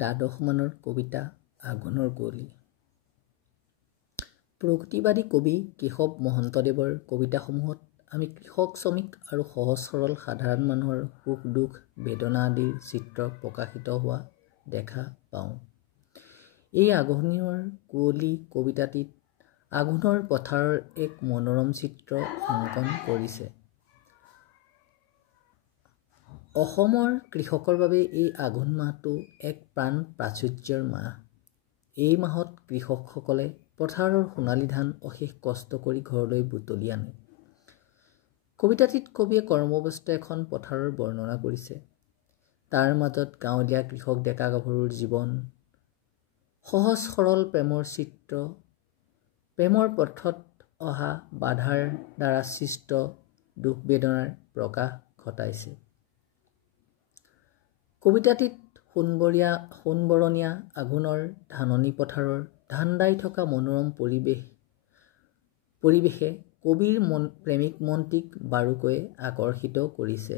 দ্বাদশ মানৰ কবিতা আঘোণৰ কুঁৱলী। প্ৰগতিবাদী কবি কেশৱ মহন্তদেৱৰ কবিতাসমূহত আমি কৃষক শ্ৰমিক আৰু সহজ সৰল সাধাৰণ মানুহৰ সুখ দুখ বেদনা আদিৰ চিত্ৰ প্ৰকাশিত হোৱা দেখা পাওঁ। এই আঘোণৰ কুঁৱলী কবিতাটিত আঘোণৰ পথাৰৰ এক মনোৰম চিত্ৰ অংকন কৰিছে। অসমৰ কৃষকৰ বাবে এই আঘোণ মাহটো এক প্ৰাণ প্ৰাচুৰ্যৰ মাহ। এই মাহত কৃষকসকলে পথাৰৰ সোণালী ধান অশেষ কষ্ট কৰি ঘৰলৈ বুটলি আনে। কবিতাটিত কবিয়ে কৰ্মব্যস্ত এখন পথাৰৰ বৰ্ণনা কৰিছে। তাৰ মাজত গাঁৱলীয়া কৃষক ডেকা গাভৰুৰ জীৱন, সহজ সৰল প্ৰেমৰ চিত্ৰ, প্ৰেমৰ পথত অহা বাধাৰ দ্বাৰা সৃষ্ট দুখ বেদনাৰ প্ৰকাশ ঘটাইছে। কবিতাটিত সোণবৰণীয়া আঘোণৰ ধাননি পথাৰৰ ধান দাই থকা মনোৰম পৰিৱেশে কবিৰ প্ৰেমিক মনটিক বাৰুকৈ আকৰ্ষিত কৰিছে।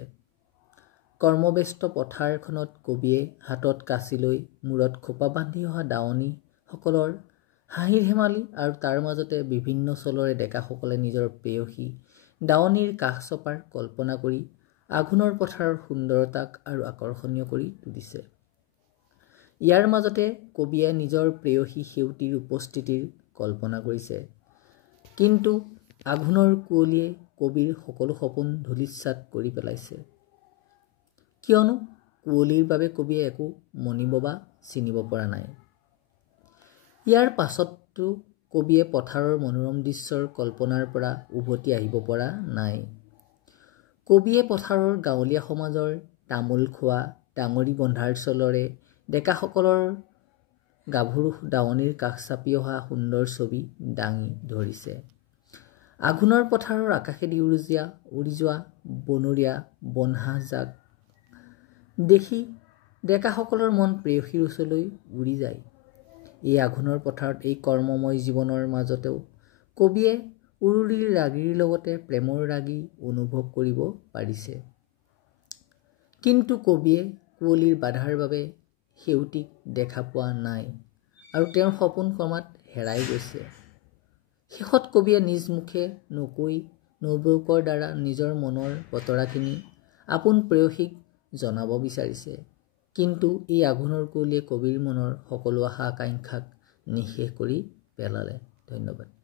কৰ্মব্যস্ত পথাৰখনত কবিয়ে হাতত কাঁচি লৈ মূৰত খোপা বান্ধি অহা দাৱনীসকলৰ হাঁহি ধেমালি আৰু তাৰ মাজতে বিভিন্ন চলৰে ডেকাসকলে নিজৰ প্ৰেয়সী দাৱনীৰ কাষ চপাৰ কল্পনা কৰি আঘোণৰ পথাৰৰ সুন্দৰতাক আৰু আকৰ্ষণীয় কৰি তুলিছে। ইয়াৰ মাজতে কবিয়ে নিজৰ প্ৰেয়সী সেউতীৰ উপস্থিতিৰ কল্পনা কৰিছে। কিন্তু আঘোণৰ কুঁৱলীয়ে কবিৰ সকলো সপোন ধূলিসাৎ কৰি পেলাইছে। কিয়নো কুঁৱলীৰ বাবে কবিয়ে একো মনিব বা চিনিব পৰা নাই। ইয়াৰ পাছতো কবিয়ে পথাৰৰ মনোৰম দৃশ্যৰ কল্পনাৰ পৰা উভতি আহিব পৰা নাই। কবিয়ে পথাৰৰ গাঁৱলীয়া সমাজৰ তামোল খোৱা ডাঙৰি বন্ধাৰ চলৰে ডেকাসকলৰ গাভৰু দাৱনীৰ কাষ চাপি অহা সুন্দৰ ছবি দাঙি ধৰিছে। আঘোণৰ পথাৰৰ আকাশেদি উৰি যোৱা বনৰীয়া বনহাঁহজাক দেখি ডেকাসকলৰ মন প্ৰেয়সীৰ ওচৰলৈ উৰি যায়। এই আঘোণৰ পথাৰত এই কৰ্মময় জীৱনৰ মাজতেও কবিয়ে উৰুলিৰ ৰাগিৰ লগতে প্ৰেমৰ ৰাগি অনুভৱ কৰিব পাৰিছে। কিন্তু কবিয়ে কুঁৱলীৰ বাধাৰ বাবে সেউতীক দেখা পোৱা নাই আৰু তেওঁৰ সপোন ক্ৰমাৎ হেৰাই গৈছে। শেষত কবিয়ে নিজ মুখে নকৈ নবৌকৰ দ্বাৰা নিজৰ মনৰ বতৰাখিনি আপোন প্ৰেয়সীক জনাব বিচাৰিছে। কিন্তু এই আঘোণৰ কুঁৱলীয়ে কবিৰ মনৰ সকলো আশা আকাংক্ষাক নিঃশেষ কৰি পেলালে। ধন্যবাদ।